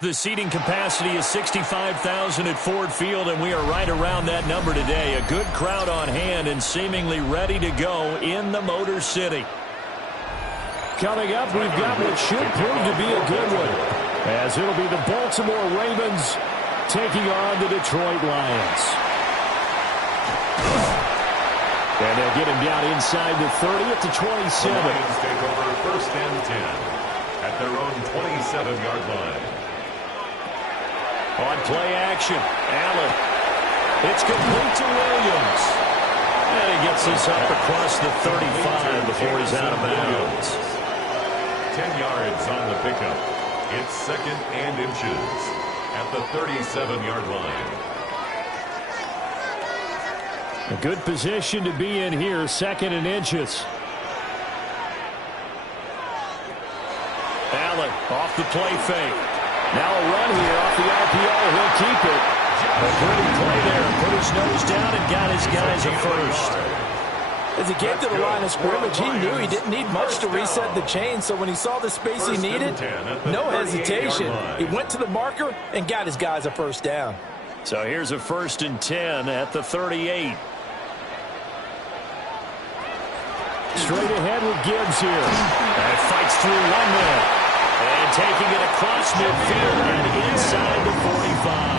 The seating capacity is 65,000 at Ford Field, and we are right around that number today. A good crowd on hand and seemingly ready to go in the Motor City. Coming up, we've got what should prove to be a good one, as it'll be the Baltimore Ravens taking on the Detroit Lions. And they'll get him down inside the 30 at the 27. The Lions take over 1st and 10 at their own 27-yard line. On play action, Allen. It's complete to Williams. And he gets this up across the 35 before he's out of bounds. 10 yards on the pickup. It's 2nd and inches at the 37-yard line. A good position to be in here, 2nd and inches. Allen off the play fake. Now a run here off the RPO. He'll keep it. A pretty play there. Put his nose down and got his guys a first. As he came to the line of scrimmage, he knew he didn't need much to reset the chain. So when he saw the space he needed, no hesitation. He went to the marker and got his guys a first down. So here's a 1st and 10 at the 38. Straight ahead with Gibbs here. And fights through one man. And taking it across midfield and inside the 45.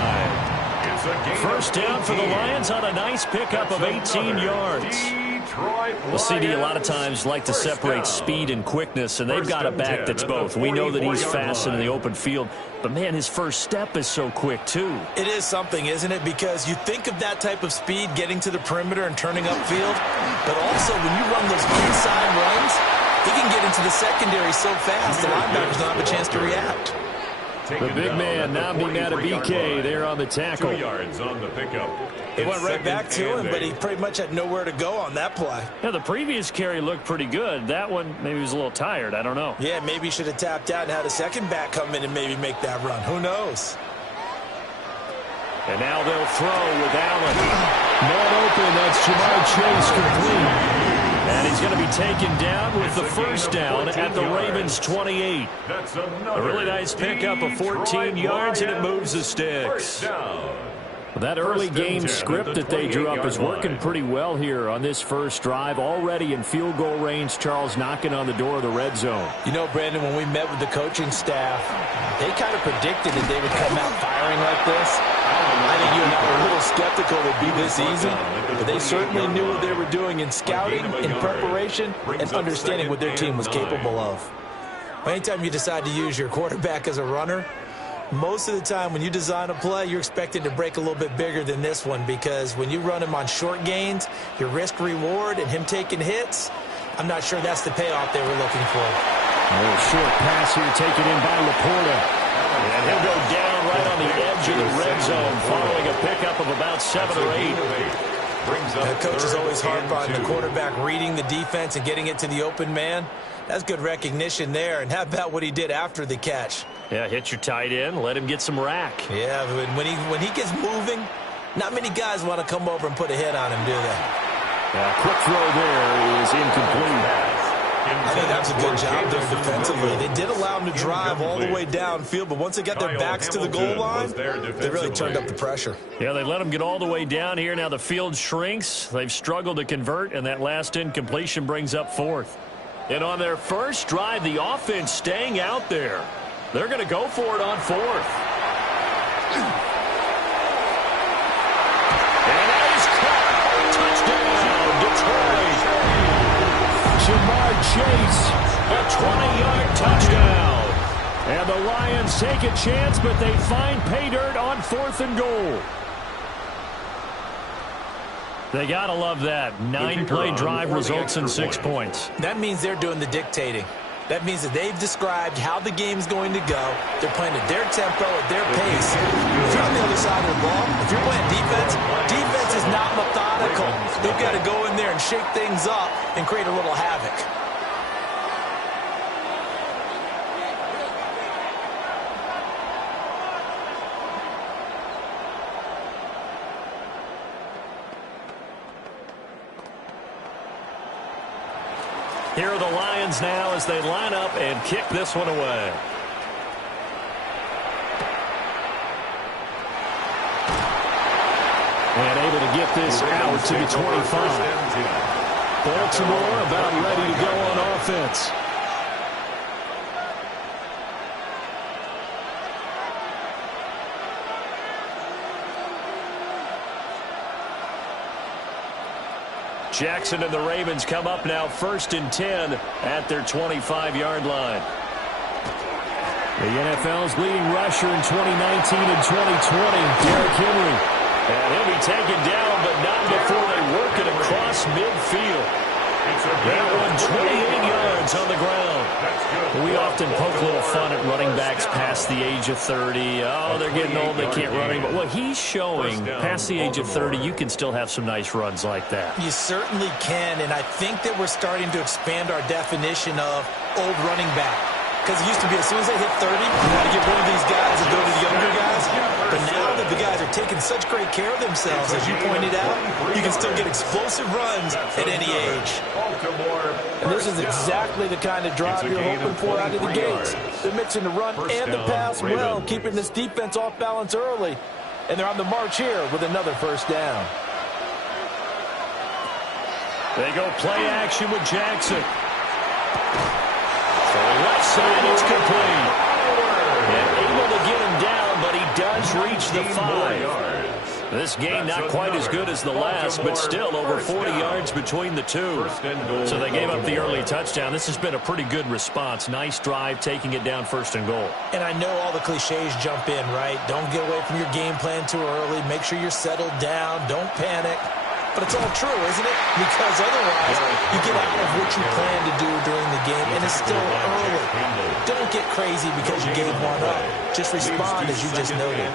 First down for the Lions on a nice pickup of 18 yards. Well, CD, a lot of times like to separate speed and quickness, and they've got a back that's both. We know that he's fast in the open field, but, man, his first step is so quick, too. It is something, isn't it? Because you think of that type of speed getting to the perimeter and turning upfield, but also when you run those inside runs, he can get into the secondary so fast the linebackers don't have a chance to react. The big man, Nnamdi Madubuike, there on the tackle. 2 yards on the pickup. It went right back to him, but he pretty much had nowhere to go on that play. Yeah, the previous carry looked pretty good. That one, maybe he was a little tired. I don't know. Yeah, maybe he should have tapped out and had a second back come in and maybe make that run. Who knows? And now they'll throw with Allen. Man open, that's Ja'Marr Chase complete. And he's going to be taken down with the first down at the Ravens 28. A really nice pickup of 14 yards, and it moves the sticks. That early game script that they drew up is working pretty well here on this first drive. Already in field goal range, Charles knocking on the door of the red zone. You know, Brandon, when we met with the coaching staff, they kind of predicted that they would come out firing like this. I think you and I were a little skeptical it would be this easy, but they certainly knew what they were doing in scouting, in preparation, and understanding what their team was capable of. Anytime you decide to use your quarterback as a runner, most of the time when you design a play, you're expected to break a little bit bigger than this one, because when you run him on short gains, your risk-reward and him taking hits, I'm not sure that's the payoff they were looking for. A little short pass here taken in by Laporta. And he'll go down right on the edge of the red zone following a pickup of about 7 or 8. The coach is always harp on the quarterback reading the defense and getting it to the open man. That's good recognition there. And how about what he did after the catch? Yeah, hit your tight end, let him get some rack. Yeah, when he gets moving, not many guys want to come over and put a hit on him, do they? Quick throw there is incomplete. I think that's a good job there defensively. They did allow him to drive all the way downfield, but once they got their backs to the goal line, they really turned up the pressure. Yeah, they let him get all the way down here. Now the field shrinks. They've struggled to convert, and that last incompletion brings up 4th. And on their first drive, the offense staying out there. They're going to go for it on 4th. And that is caught. Touchdown, Detroit. Ja'Marr Chase, a 20-yard touchdown. And the Lions take a chance, but they find pay dirt on 4th and goal. They got to love that. 9-play drive results in 6 points. That means they're doing the dictating. That means that they've described how the game's going to go. They're playing at their tempo, at their pace. If you're on the other side of the ball, if you're playing defense, defense is not methodical. They've got to go in there and shake things up and create a little havoc. Here are the Lions now as they line up and kick this one away. And able to get this out to the 25. Baltimore about ready to go on offense. Jackson and the Ravens come up now 1st and 10 at their 25-yard line. The NFL's leading rusher in 2019 and 2020, Derrick Henry. And he'll be taken down, but not before they work it across midfield. That one 28 yards on the ground. We often poke a little fun at running backs past the age of 30. Oh, they're getting old, they can't run anymore. Well, he's showing past the age of 30, you can still have some nice runs like that. You certainly can, and I think that we're starting to expand our definition of old running back. Because it used to be as soon as they hit 30, you got to get rid of these guys and go to the younger guys. But now that the guys are taking such great care of themselves, as you pointed out, you can still get explosive runs at any age. And this is exactly the kind of drive you're hoping for out of the gates. They're mixing the run and the pass well, keeping this defense off balance early. And they're on the march here with another first down. They go play action with Jackson. Left side, it's complete. And able to get him down, but he does reach the 5. This game not quite as good as the last, but still over 40 yards between the two. So they gave up the early touchdown. This has been a pretty good response. Nice drive, taking it down 1st and goal. And I know all the cliches jump in, right? Don't get away from your game plan too early. Make sure you're settled down. Don't panic. But it's all true, isn't it? Because otherwise, you get out of what you plan to do during the game, and it's still early. Don't get crazy because you gave one up. Just respond as you just noted.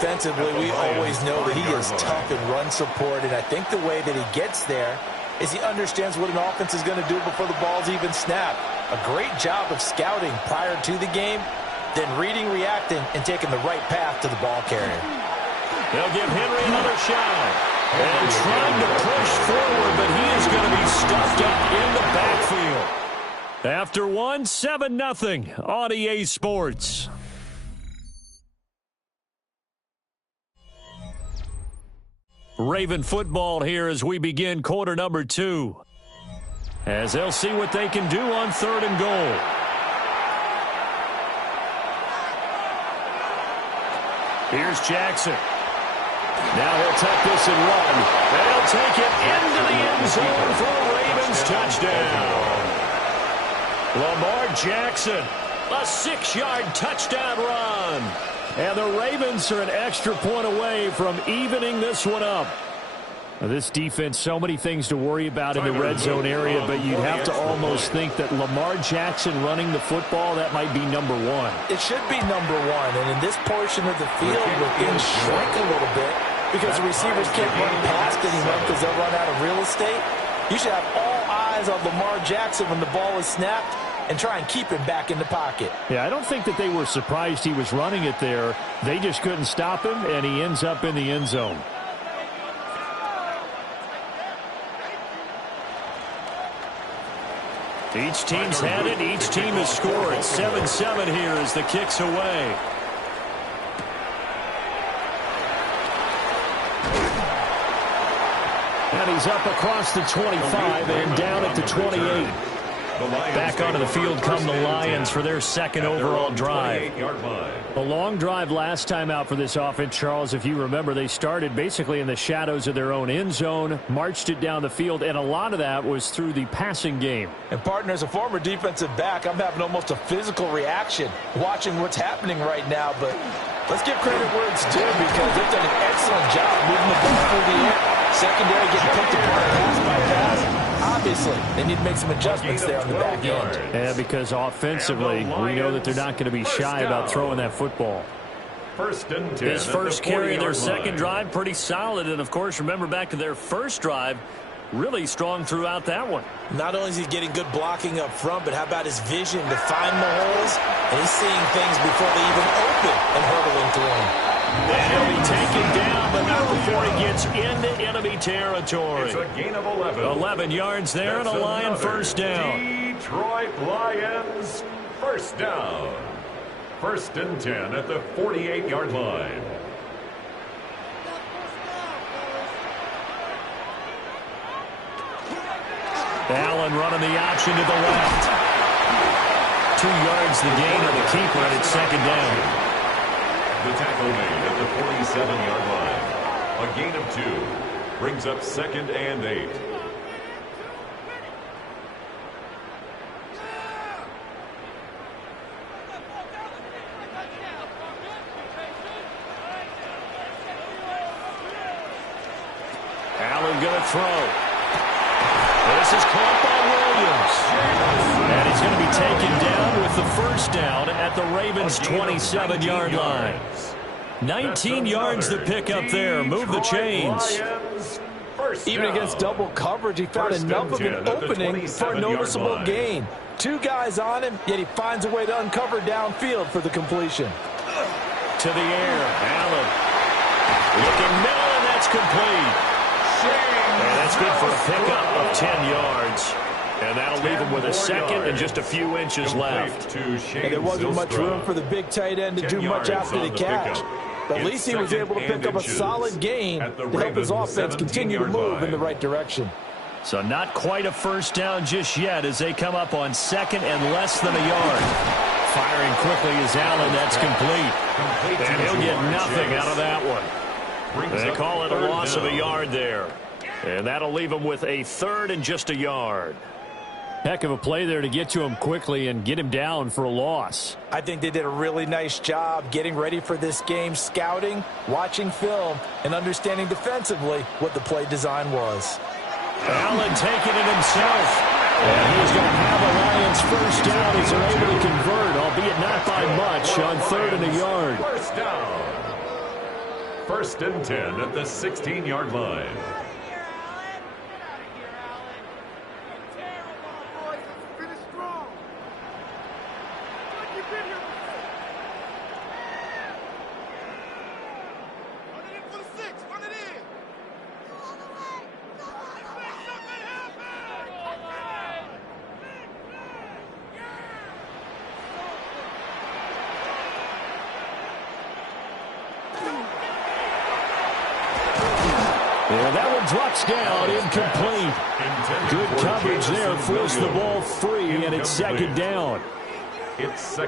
Defensively, we always know that he is tough in run support, and I think the way that he gets there is he understands what an offense is going to do before the ball's even snapped. A great job of scouting prior to the game, then reading, reacting, and taking the right path to the ball carrier. They'll give Henry another shot. And trying to push forward, but he is going to be stuffed up in the backfield. After 7-0 on EA Sports. Raven football here as we begin quarter number 2. As they'll see what they can do on 3rd and goal. Here's Jackson. Now he'll tuck this and run. And he'll take it into the end zone for a Ravens touchdown. Lamar Jackson, a 6-yard touchdown run. And the Ravens are an extra point away from evening this one up. This defense, so many things to worry about in the red zone area, but you'd have to almost think that Lamar Jackson running the football, that might be number 1. It should be number 1, and in this portion of the field, with things shrink a little bit because the receivers can't run past anyone because they'll run out of real estate, you should have all eyes on Lamar Jackson when the ball is snapped and try and keep him back in the pocket. Yeah, I don't think that they were surprised he was running it there. They just couldn't stop him, and he ends up in the end zone. Each team's had it. Each team has scored. 7-7 here as the kick's away. And he's up across the 25 and down at the 28. Back onto the field come the Lions for their 2nd overall drive. A long drive last time out for this offense, Charles. If you remember, they started basically in the shadows of their own end zone, marched it down the field, and a lot of that was through the passing game. And, partner, as a former defensive back, I'm having almost a physical reaction watching what's happening right now. But let's give credit where it's due because they've done an excellent job moving the ball through the air. Secondary getting picked apart pass by pass. Obviously, they need to make some adjustments there on the back end. Yeah, because offensively, we know that they're not going to be shy about throwing that football. His first carry, their 2nd drive, pretty solid. And, of course, remember back to their first drive, really strong throughout that one. Not only is he getting good blocking up front, but how about his vision to find the holes? And he's seeing things before they even open and hurdling through them. And he'll be taken down, but not before he gets into enemy territory. It's a gain of 11. 11 yards there and a Lion first down. Detroit Lions first down. 1st and 10 at the 48-yard line. Allen running the option to the left. 2 yards the gain on the keeper, and it's 2nd down. The tackle made at the 47-yard line. A gain of 2. Brings up 2nd and 8. throw. This is caught by Williams. And he's going to be taken down with the first down at the Ravens' 27-yard line. 19 yards to pick up there. Move the chains. Even against double coverage, he found enough of an opening for a noticeable gain. 2 guys on him, yet he finds a way to uncover downfield for the completion. To the air, Allen. Looking middle, and that's complete. And that's good for a pickup of 10 yards. And that'll leave him with a second and just a few inches left. And there wasn't much room for the big tight end to do much after the catch. But at least he was able to pick up a solid gain to help his offense continue to move in the right direction. So not quite a first down just yet as they come up on second and less than a yard. Firing quickly is Allen. That's complete. And he'll get nothing out of that one. They call it a loss of a yard there. And that'll leave him with a third and just a yard. Heck of a play there to get to him quickly and get him down for a loss. I think they did a really nice job getting ready for this game, scouting, watching film, and understanding defensively what the play design was. Allen taking it himself. And he's going to have a Lions first down as they're able to convert, albeit not by much, on third and a yard. First down. 1st and 10 at the 16-yard line. And that one drops down, incomplete. Good coverage there, forced the ball free, and it's second down.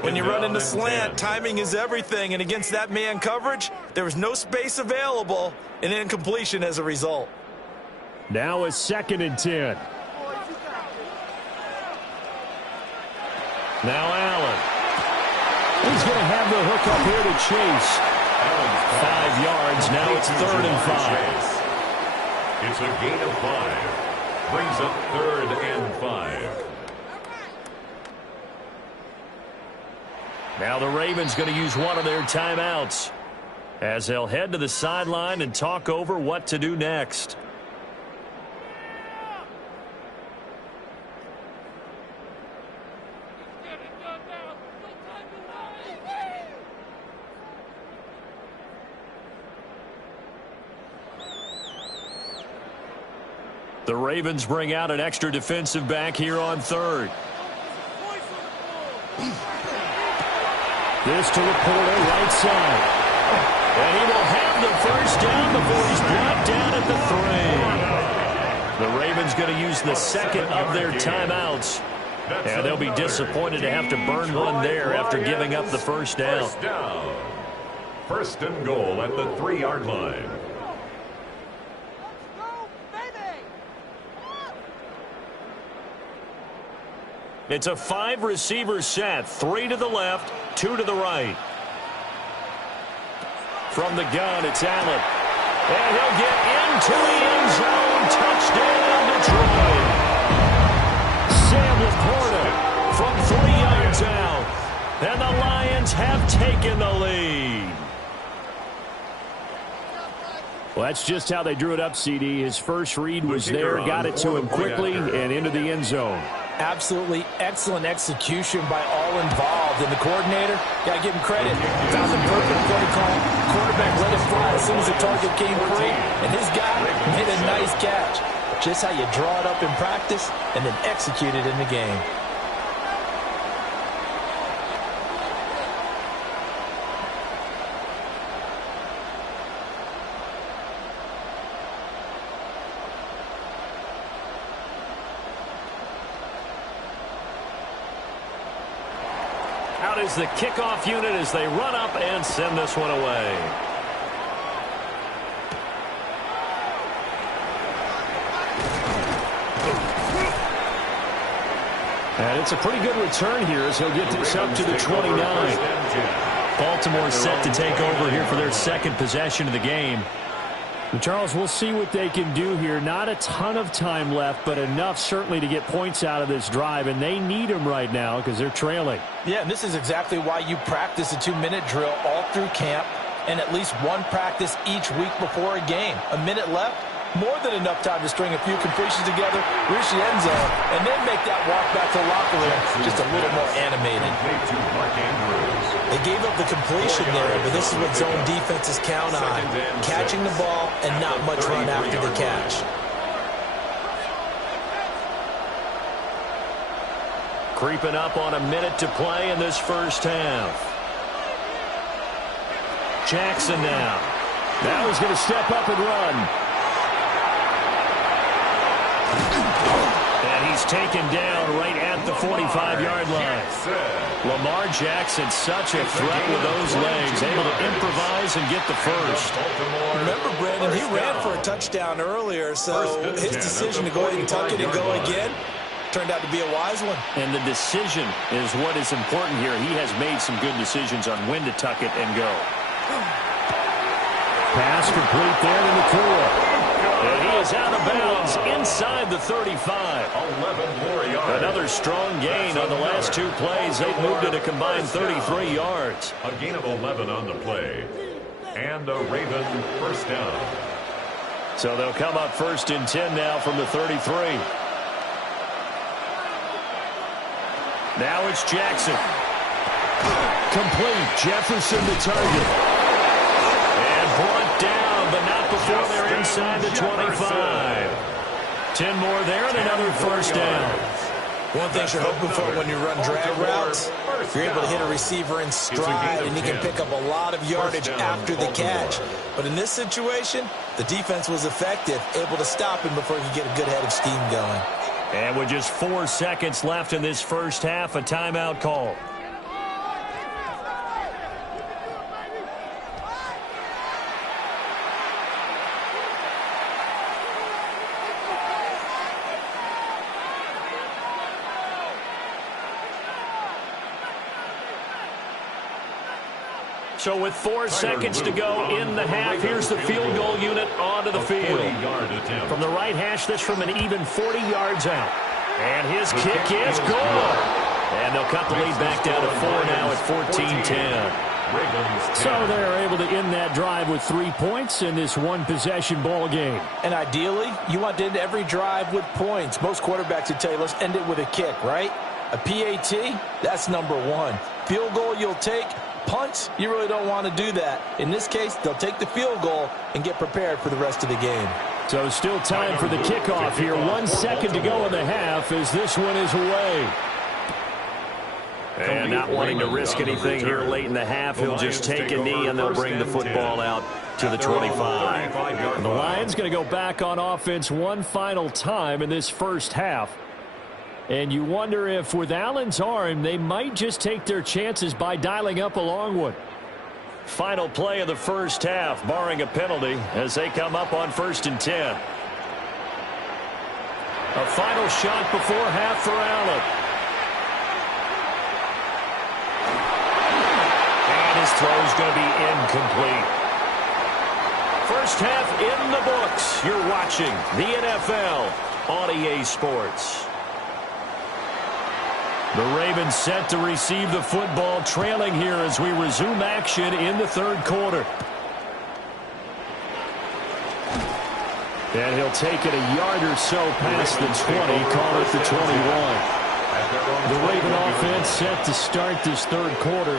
When you run into slant, timing is everything, and against that man coverage, there was no space available, and incompletion as a result. Now a 2nd and 10. Now Allen. He's going to have the hook up here to chase. 5 yards, now it's 3rd and 5. It's a gain of 5. Brings up 3rd and 5. Now the Ravens going to use one of their timeouts as they'll head to the sideline and talk over what to do next. The Ravens bring out an extra defensive back here on 3rd. This to Laporta, right side. And he will have the first down before he's brought down at the 3. The Ravens going to use the second of their timeouts. And they'll be disappointed to have to burn one there after giving up the first down. 1st and goal at the 3-yard line. It's a 5-receiver set, 3 to the left, 2 to the right. From the gun, it's Allen. And he'll get into the end zone. Touchdown, Detroit. Sam Laporta from 3 yards out. And the Lions have taken the lead. Well, that's just how they drew it up, CD. His first read was there, got it to him quickly, and into the end zone. Absolutely excellent execution by all involved. And the coordinator, got to give him credit. Found the perfect play call. Quarterback let it fly as soon as the target came free. And his guy made a nice catch. Just how you draw it up in practice and then execute it in the game. Out is the kickoff unit as they run up and send this one away. And it's a pretty good return here as he'll get this up to the 29. Baltimore set to take over here for their second possession of the game. Charles, we'll see what they can do here. Not a ton of time left, but enough certainly to get points out of this drive, and they need them right now because they're trailing. Yeah, and this is exactly why you practice a 2-minute drill all through camp and at least one practice each week before a game. A minute left, more than enough time to string a few completions together, reach the end zone, and then make that walk back to the locker room just a little more animated. They gave up the completion there, but this is what zone defenses count on. Catching the ball and not much run after the catch. Creeping up on a minute to play in this first half. Jackson now. Now he's going to step up and run. And he's taken down right at the 45-yard line. Lamar Jackson, such a threat with those legs, able to improvise and get the first. Remember, Brandon, he ran for a touchdown earlier, so his decision to go ahead and tuck it and go again turned out to be a wise one. And the decision is what is important here. He has made some good decisions on when to tuck it and go. Pass complete there to Nakua. And he is out of bounds inside the 35. 11 more yards. Another strong gain on the last two plays. They've moved it a combined 33 yards. A gain of 11 on the play. And a Raven first down. So they'll come up first and 10 now from the 33. Now it's Jackson. Complete. Jefferson the target. And brought down, but not before they're inside the 25. 10 more there and another first down. One thing you're hoping for when you run drag routes, you're able to hit a receiver in stride, and he can pick up a lot of yardage after the catch. But in this situation, the defense was effective, able to stop him before he could get a good head of steam going. And with just 4 seconds left in this first half, a timeout call. So with 4 seconds to go in the half, here's the field goal unit onto the field. From the right hash, this from an even 40 yards out. And his kick is good. And they'll cut the lead back down to 4 now at 14-10. So they're able to end that drive with 3 points in this one-possession ball game. And ideally, you want to end every drive with points. Most quarterbacks would tell you, let's end it with a kick, right? A PAT, that's number one. Field goal you'll take. Punts, you really don't want to do that. In this case, they'll take the field goal and get prepared for the rest of the game. So still time for the kickoff here. 1 second to go in the half as this one is away. And not wanting to risk anything here late in the half, he'll just take a knee and they'll bring the football out to the 25. And the Lions going to go back on offense one final time in this first half. And you wonder if with Allen's arm, they might just take their chances by dialing up a long one. Final play of the first half, barring a penalty, as they come up on 1st and 10. A final shot before half for Allen. And his throw's going to be incomplete. First half in the books. You're watching the NFL on EA Sports. The Ravens set to receive the football, trailing here as we resume action in the third quarter. And he'll take it a yard or so past the 20, call it the 21. The Raven offense set to start this third quarter.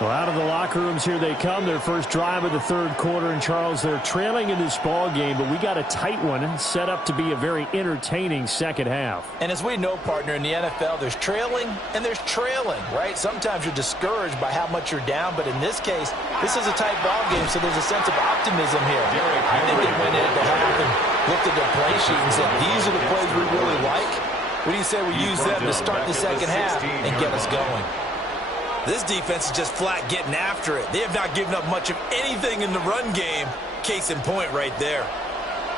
Well, out of the locker rooms here they come. Their first drive of the third quarter. And, Charles, they're trailing in this ball game, but we got a tight one set up to be a very entertaining second half. And as we know, partner, in the NFL, there's trailing and there's trailing, right? Sometimes you're discouraged by how much you're down, but in this case, this is a tight ball game, so there's a sense of optimism here. I think they went into half and looked at their play sheet and said, these are the plays we really like. What do you say we use them to start the second half and get us going? This defense is just flat getting after it. They have not given up much of anything in the run game. Case in point right there.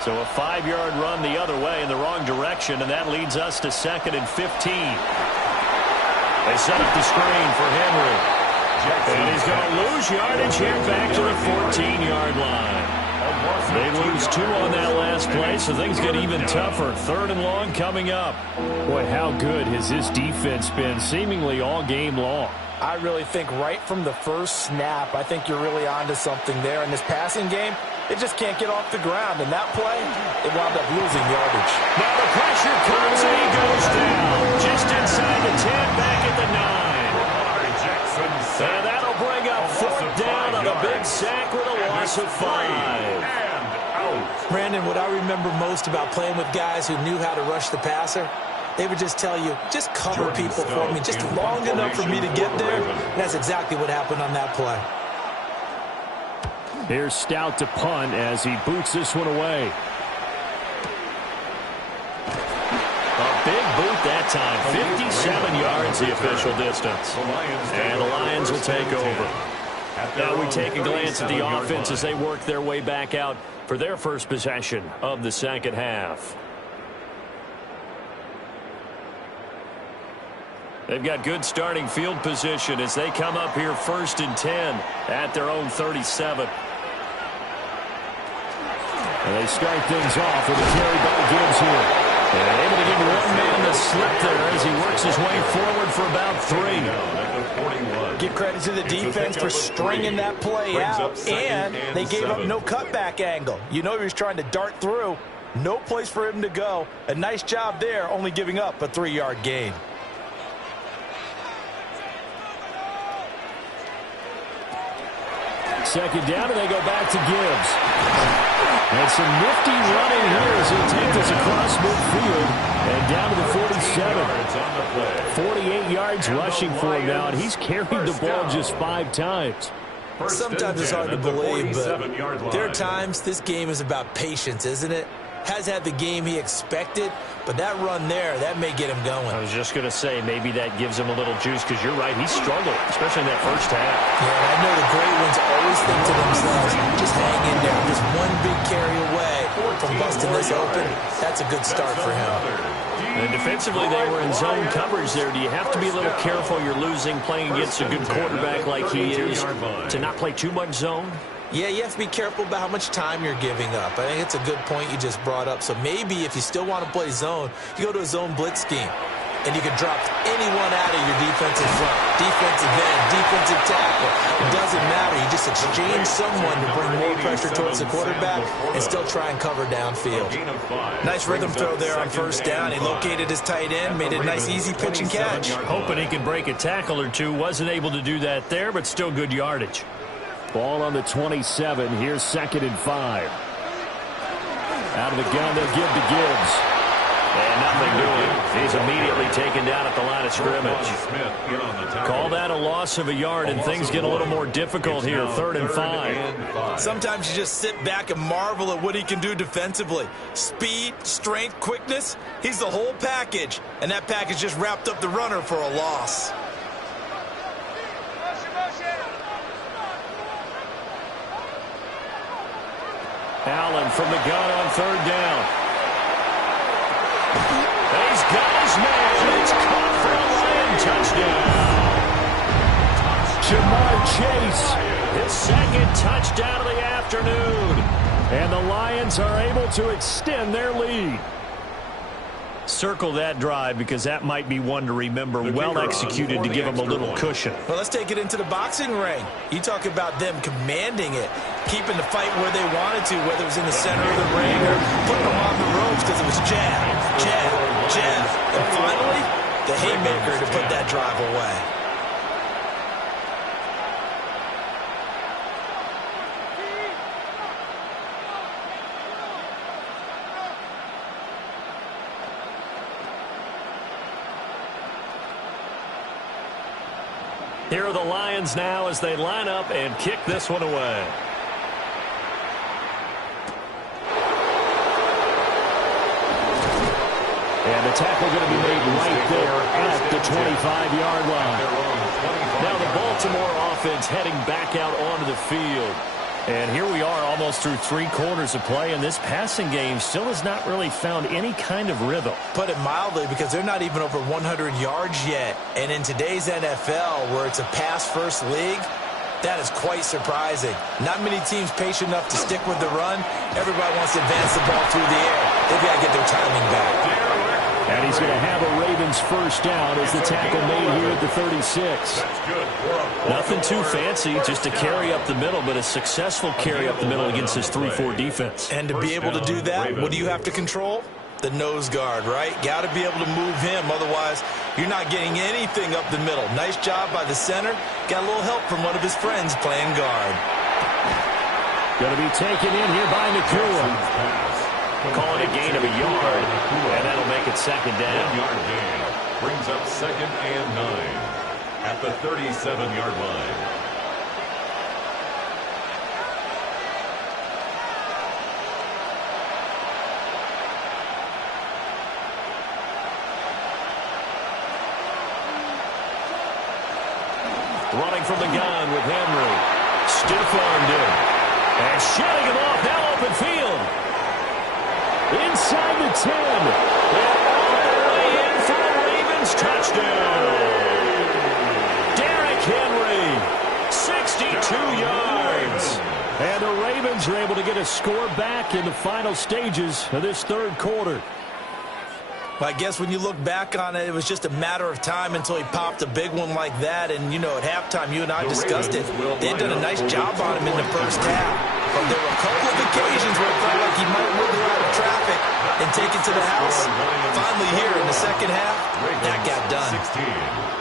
So a 5-yard run the other way in the wrong direction, and that leads us to 2nd and 15. They set up the screen for Henry. And he's going to lose yardage here back to the 14-yard line. They lose 2 on that last play, so things get even tougher. 3rd and long coming up. Boy, how good has this defense been seemingly all game long? I really think right from the first snap, I think you're really onto something there. In this passing game, it just can't get off the ground. And that play, it wound up losing yardage. Now the pressure comes and he goes down. Just inside the 10, back at the 9. And that'll bring up 4th down on a big sack with a loss of 5. Brandon, what I remember most about playing with guys who knew how to rush the passer, they would just tell you, just cover people for me, just long enough for me to get there. And that's exactly what happened on that play. Here's Stout to punt as he boots this one away. A big boot that time. 57 yards the official distance. And the Lions will take over. Now we take a glance at the offense as they work their way back out for their first possession of the second half. They've got good starting field position as they come up here 1st and 10 at their own 37. And they start things off with a carry by Gibbs here. And able to give one man the slip there as he works his way forward for about 3. Give credit to the defense for stringing that play out, and they gave up no cutback angle. You know he was trying to dart through. No place for him to go. A nice job there, only giving up a 3-yard gain. Second down, and they go back to Gibbs. And some nifty running here as he'll take this across midfield and down to the 47. 48 yards rushing for him now, and he's carried the ball just 5 times. Sometimes it's hard to believe, but there are times this game is about patience, isn't it? Has had the game he expected, but that run there, that may get him going. I was just going to say, maybe that gives him a little juice, because you're right, he struggled, especially in that first half. Yeah, and I know the great ones always think to themselves, just hang in there, just one big carry away from busting this open. That's a good start for him. And defensively, they were in zone coverage there. Do you have to be a little careful? You're losing, playing against a good quarterback like he is, to not play too much zone? Yeah, you have to be careful about how much time you're giving up. I think it's a good point you just brought up. So maybe if you still want to play zone, you go to a zone blitz scheme. And you can drop anyone out of your defensive front. Defensive end, defensive tackle. It doesn't matter. You just exchange someone to bring more pressure towards the quarterback and still try and cover downfield. Nice rhythm throw there on 1st down. He located his tight end, made it a nice easy pitch and catch. Hoping he could break a tackle or two. Wasn't able to do that there, but still good yardage. Ball on the 27. Here's 2nd and 5. Out of the gun, they'll give to Gibbs. And nothing doing. He's immediately taken down at the line of scrimmage. Call that a loss of a yard, and things get a little more difficult here. 3rd and 5. Sometimes you just sit back and marvel at what he can do defensively. Speed, strength, quickness. He's the whole package. And that package just wrapped up the runner for a loss. Allen from the gun on 3rd down. He's got his man. It's caught for a Lion touchdown. Jamar Chase, his 2nd touchdown of the afternoon. And the Lions are able to extend their lead. Circle that drive because that might be one to remember. Well executed to give them a little cushion. Well, let's take it into the boxing ring. You talk about them commanding it, keeping the fight where they wanted to, whether it was in the center of the ring or putting them on the ropes because it was jab, jab, jab. And finally, the haymaker to put that drive away. Here are the Lions now as they line up and kick this one away. And the tackle going to be made right there at the 25-yard line. Now the Baltimore offense heading back out onto the field. And here we are almost through 3 quarters of play, and this passing game still has not really found any kind of rhythm. Put it mildly, because they're not even over 100 yards yet. And in today's NFL, where it's a pass-first league, That is quite surprising. Not many teams patient enough to stick with the run. Everybody wants to advance the ball through the air. They've got to get their timing back. And he's going to have a Ravens first down as the tackle made here at the 36. Nothing too fancy, just a carry up the middle, but a successful carry up the middle against this 3-4 defense. And to be able to do that, what do you have to control? The nose guard, right? Got to be able to move him. Otherwise, you're not getting anything up the middle. Nice job by the center. Got a little help from one of his friends playing guard. Going to be taken in here by Nacua. Calling a gain of a yard, and that'll make it second down. 1-yard gain brings up 2nd and 9 at the 37-yard line. Running from the gun with Henry. Stiff-armed him. And shedding him off now open field. Inside the 10. And all the way in for the Ravens touchdown. Derrick Henry. 62 yards. And the Ravens are able to get a score back in the final stages of this third quarter. I guess when you look back on it, it was just a matter of time until he popped a big one like that. And, you know, at halftime, you and I discussed it. They'd done a nice job on him in the first half. But there were a couple of occasions where it felt like he might wiggle out of traffic and take it to the house. Finally here in the second half, that got done. 16.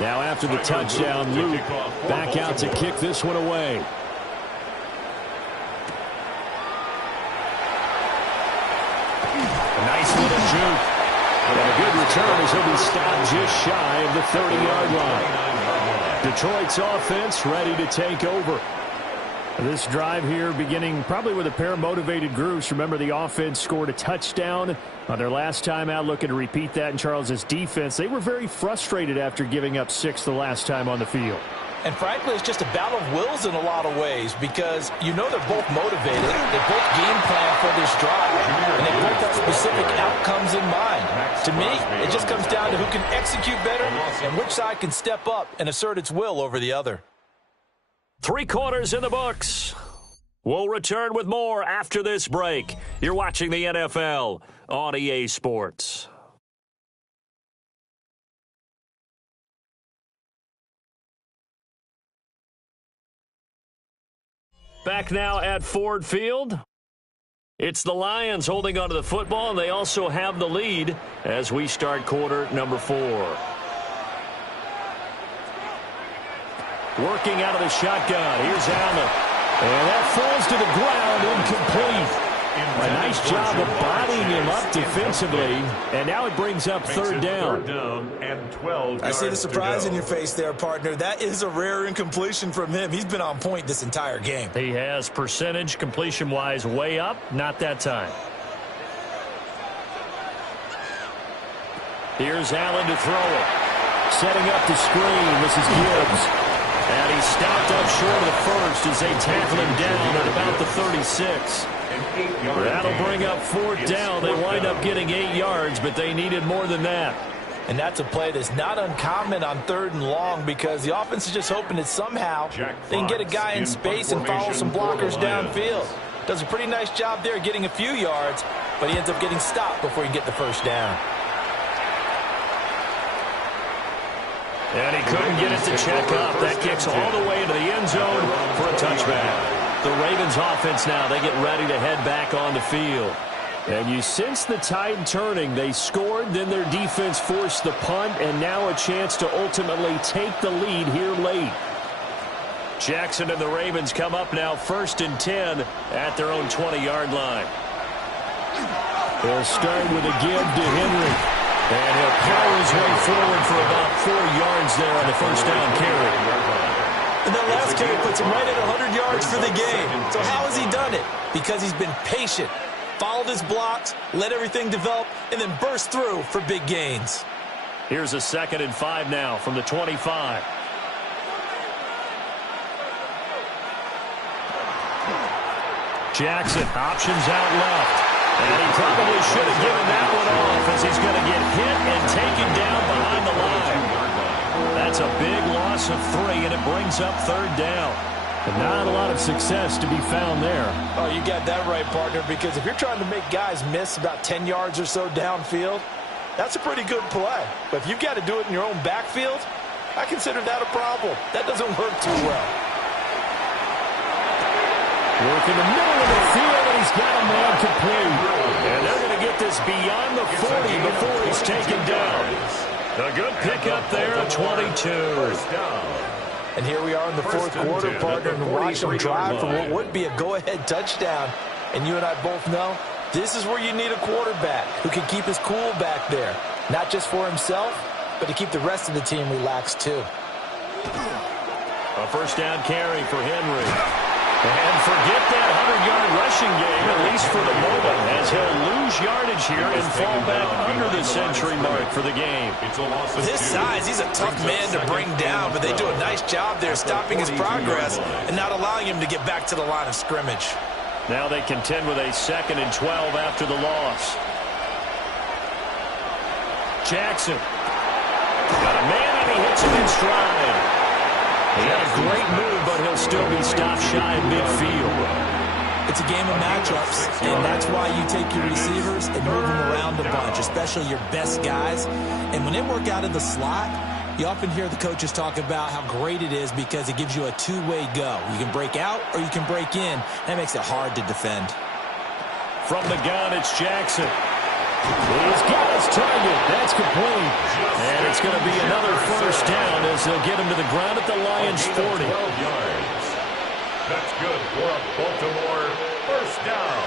Now after the touchdown, Luke back out to kick this one away. A nice little juke. And a good return as he'll be stopped just shy of the 30-yard line. Detroit's offense ready to take over. This drive here beginning probably with a pair of motivated groups. Remember, the offense scored a touchdown on their last time out, looking to repeat that in Charles's defense. They were very frustrated after giving up 6 the last time on the field. And frankly, it's just a battle of wills in a lot of ways because you know they're both motivated. They both game plan for this drive, and they both have specific outcomes in mind. To me, it just comes down to who can execute better and which side can step up and assert its will over the other. 3 quarters in the books. We'll return with more after this break. You're watching the NFL on EA Sports. Back now at Ford Field. It's the Lions holding onto the football, and they also have the lead as we start quarter number 4. Working out of the shotgun. Here's Allen. And that falls to the ground, incomplete. A nice job of bodying him up defensively. And now it brings up third down. And 12 I see the surprise in your face there, partner. That is a rare incompletion from him. He's been on point this entire game. He has percentage completion-wise way up. Not that time. Here's Allen to throw it. Setting up the screen. This is Gibbs. And he's stopped up short of the first as they tackle him down at about the 36. That'll bring up fourth down. They wind up getting 8 yards, but they needed more than that. And that's a play that's not uncommon on 3rd and long because the offense is just hoping that somehow they can get a guy in space and follow some blockers downfield. Does a pretty nice job there getting a few yards, but he ends up getting stopped before he can get the first down. And he couldn't get it to check up. That kicks all the way into the end zone for a touchback. The Ravens offense now, they get ready to head back on the field. And you sense the tide turning. They scored, then their defense forced the punt, and now a chance to ultimately take the lead here late. Jackson and the Ravens come up now 1st and 10 at their own 20-yard line. They'll start with a give to Henry. And he'll power his way forward for about 4 yards there on the first down carry. And that last carry puts him right at 100 yards for the game. So how has he done it? Because he's been patient, followed his blocks, let everything develop, and then burst through for big gains. Here's a 2nd and 5 now from the 25. Jackson, options out left. And he probably should have given that one off as he's going to get hit and taken down behind the line. That's a big loss of 3, and it brings up 3rd down. And not a lot of success to be found there. Oh, you got that right, partner, because if you're trying to make guys miss about 10 yards or so downfield, that's a pretty good play. But if you've got to do it in your own backfield, I consider that a problem. That doesn't work too well. Work in the middle of the field, and he's got a man complete. And they're going to get this beyond the 40 before he's taken down. A good pickup there at 22. And here we are in the 4th quarter, partner, and watch them drive for what would be a go-ahead touchdown. And you and I both know this is where you need a quarterback who can keep his cool back there. Not just for himself, but to keep the rest of the team relaxed too. A 1st down carry for Henry. And forget that 100-yard rushing game, at least for the moment, as he'll lose yardage here and fall back under the century mark for the game. With his size, he's a tough man to bring down, but they do a nice job there stopping his progress and not allowing him to get back to the line of scrimmage. Now they contend with a 2nd and 12 after the loss. Jackson. Got a man, and he hits him in stride. He had a great move, but he'll still be stopped shy of midfield. It's a game of matchups, and that's why you take your receivers and move them around a bunch, especially your best guys. And when they work out of the slot, you often hear the coaches talk about how great it is because it gives you a two-way go. You can break out or you can break in. That makes it hard to defend. From the gun, it's Jackson. He's got his target. That's complete. And it's going to be another 1st down as they'll get him to the ground at the Lions' 40. 12 yards. That's good for a Baltimore 1st down.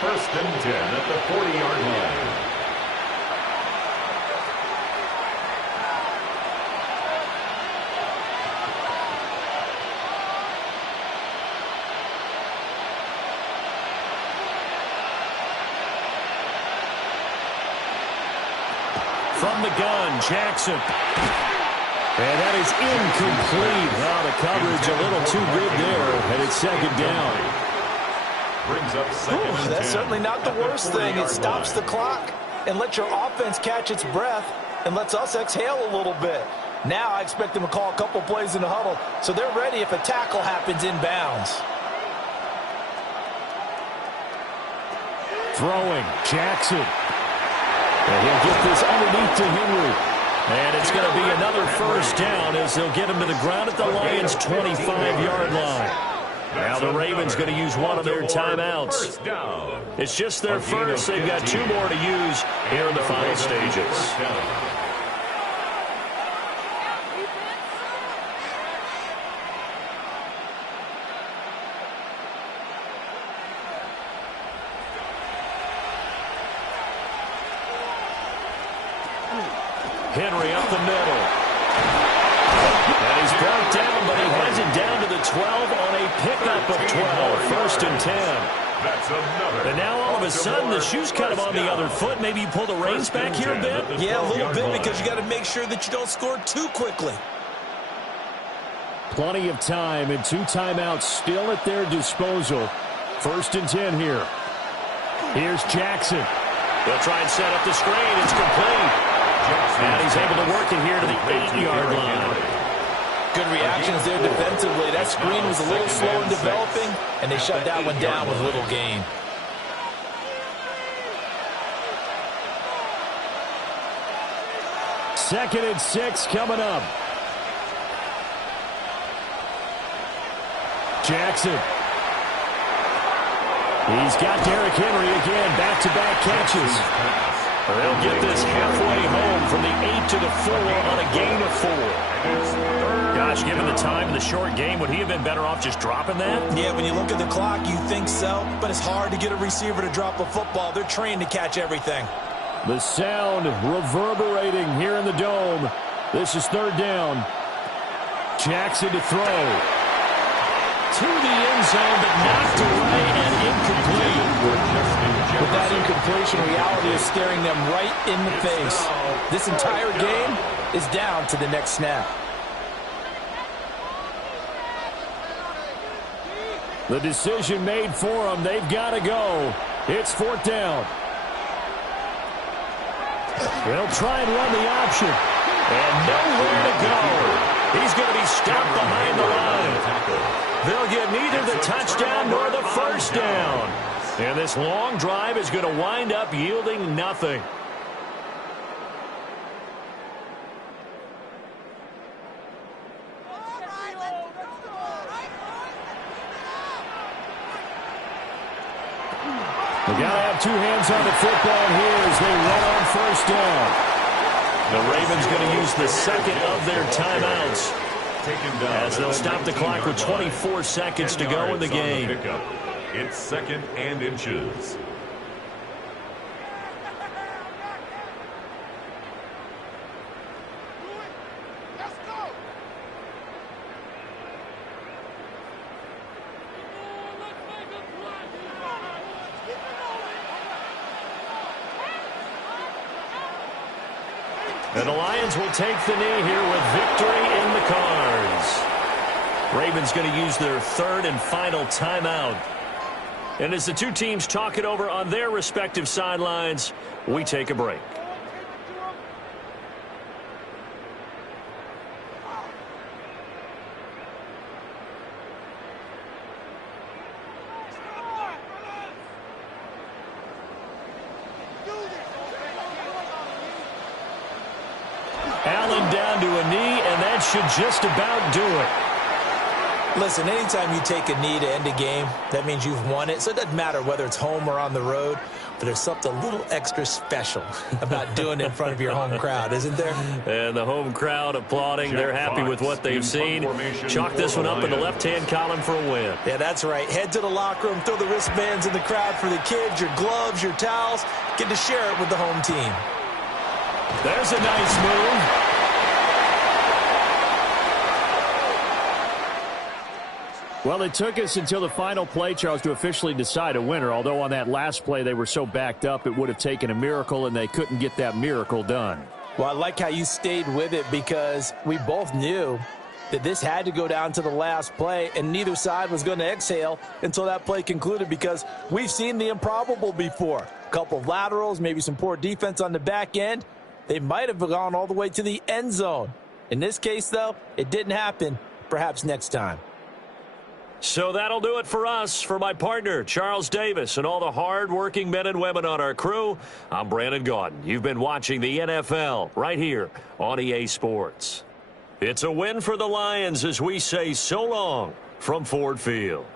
1st and 10 at the 40-yard line. From the gun, Jackson. And that is incomplete. Now the coverage a little too good there, and it's 2nd down. Brings up 2nd and 10. That's certainly not the worst thing. It stops the clock and lets your offense catch its breath and lets us exhale a little bit. Now I expect them to call a couple plays in the huddle, so they're ready if a tackle happens inbounds. Throwing, Jackson. And he'll get this underneath to Henry. And it's going to be another 1st down as they'll get him to the ground at the Lions' 25-yard line. Now the Ravens going to use one of their timeouts. It's just their first. They've got 2 more to use here in the final stages. Henry up the middle. And he's brought down, but he has it down to the 12 on a pickup of 12. 1st and 10. And now all of a sudden the shoe's kind of on the other foot. Maybe you pull the reins back here a bit? Yeah, a little bit because you got to make sure that you don't score too quickly. Plenty of time and 2 timeouts still at their disposal. 1st and 10 here. Here's Jackson. They'll try and set up the screen. It's complete. And he's able to work it here to the 8-yard line. Good reactions there defensively. That screen was a little slow in developing, and they shut that one down with little gain. Second and 6 coming up. Jackson. He's got Derrick Henry again. Back-to-back catches. They'll get this halfway home from the 8 to the 4 on a gain of 4. Gosh, given the time and the short game, would he have been better off just dropping that? Yeah, when you look at the clock, you think so. But it's hard to get a receiver to drop a football. They're trained to catch everything. The sound reverberating here in the dome. This is 3rd down. Jackson to throw. To the end zone, but knocked away and incomplete. With that incompletion, reality is staring them right in the face. This entire game is down to the next snap. The decision made for them. They've got to go. It's 4th down. They'll try and run the option. And nowhere to go. He's going to be stopped behind the line. They'll get neither the touchdown nor the first down. And this long drive is going to wind up yielding nothing. They got to have two hands on the football here as they run on first down. The Ravens going to use the second of their timeouts as they'll stop the clock with 24 seconds to go in the game. It's 2nd and inches. And the Lions will take the knee here with victory in the cards. Ravens going to use their 3rd and final timeout. And as the two teams talk it over on their respective sidelines, we take a break. Allen down to a knee, and that should just about do it. Listen, anytime you take a knee to end a game, that means you've won it. So it doesn't matter whether it's home or on the road, but there's something a little extra special about doing it in front of your home crowd, isn't there? And the home crowd applauding. They're happy with what they've seen. Chalk this one up in the left-hand column for a win. Yeah, that's right. Head to the locker room, throw the wristbands in the crowd for the kids, your gloves, your towels. Get to share it with the home team. There's a nice move. Well, it took us until the final play, Charles, to officially decide a winner, although on that last play they were so backed up it would have taken a miracle, and they couldn't get that miracle done. Well, I like how you stayed with it because we both knew that this had to go down to the last play, and neither side was going to exhale until that play concluded because we've seen the improbable before. A couple of laterals, maybe some poor defense on the back end. They might have gone all the way to the end zone. In this case, though, it didn't happen. Perhaps next time. So that'll do it for us. For my partner, Charles Davis, and all the hard-working men and women on our crew, I'm Brandon Gaudin. You've been watching the NFL right here on EA Sports. It's a win for the Lions as we say so long from Ford Field.